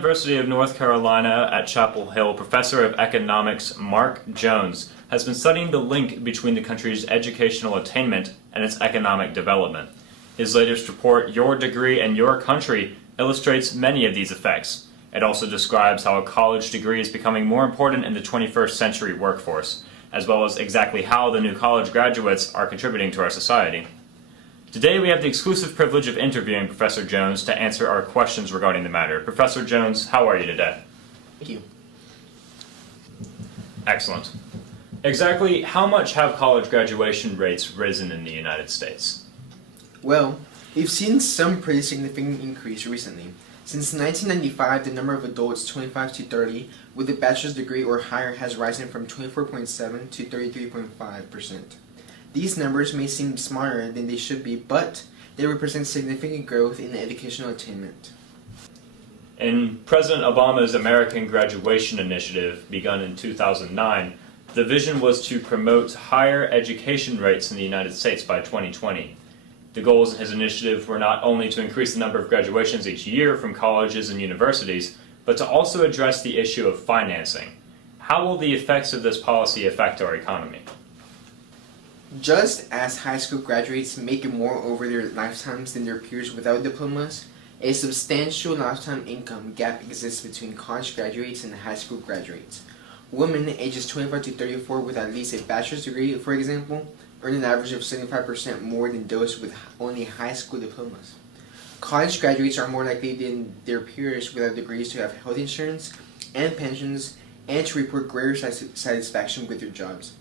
University of North Carolina at Chapel Hill, Professor of Economics Mark Jones has been studying the link between the country's educational attainment and its economic development. His latest report, Your Degree and Your Country, illustrates many of these effects. It also describes how a college degree is becoming more important in the 21st century workforce, as well as exactly how the new college graduates are contributing to our society. Today we have the exclusive privilege of interviewing Professor Jones to answer our questions regarding the matter. Professor Jones, how are you today? Thank you. Excellent. Exactly how much have college graduation rates risen in the United States? Well, we've seen some pretty significant increase recently. Since 1995, the number of adults 25 to 30 with a bachelor's degree or higher has risen from 24.7 to 33.5%. These numbers may seem smaller than they should be, but they represent significant growth in educational attainment. In President Obama's American Graduation Initiative, begun in 2009, the vision was to promote higher education rates in the United States by 2020. The goals in his initiative were not only to increase the number of graduations each year from colleges and universities, but to also address the issue of financing. How will the effects of this policy affect our economy? Just as high school graduates make more over their lifetimes than their peers without diplomas, a substantial lifetime income gap exists between college graduates and high school graduates. Women ages 25 to 34 with at least a bachelor's degree, for example, earn an average of 75% more than those with only high school diplomas. College graduates are more likely than their peers without degrees to have health insurance and pensions and to report greater satisfaction with their jobs.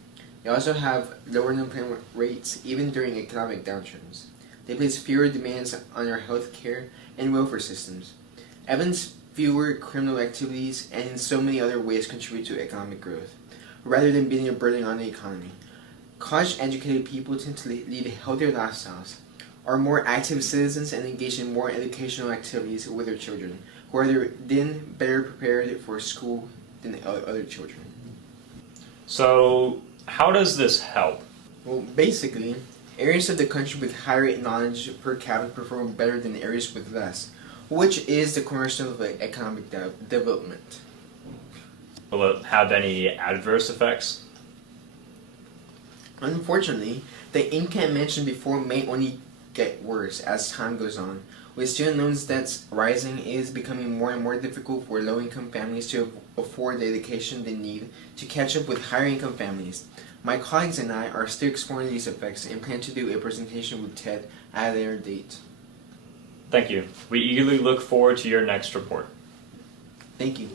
They also have lower unemployment rates even during economic downturns. They place fewer demands on our health care and welfare systems. Evans, fewer criminal activities, and in so many other ways contribute to economic growth, rather than being a burden on the economy. College-educated people tend to lead healthier lifestyles, are more active citizens, and engage in more educational activities with their children, who are then better prepared for school than other children. So, how does this help? Well, basically, areas of the country with higher knowledge per capita perform better than areas with less, which is the cornerstone of economic development. Will it have any adverse effects? Unfortunately, the income mentioned before may only get worse as time goes on. With student loans debts rising, it is becoming more and more difficult for low-income families to afford the education they need to catch up with higher-income families. My colleagues and I are still exploring these effects and plan to do a presentation with TED at a later date. Thank you. We eagerly look forward to your next report. Thank you.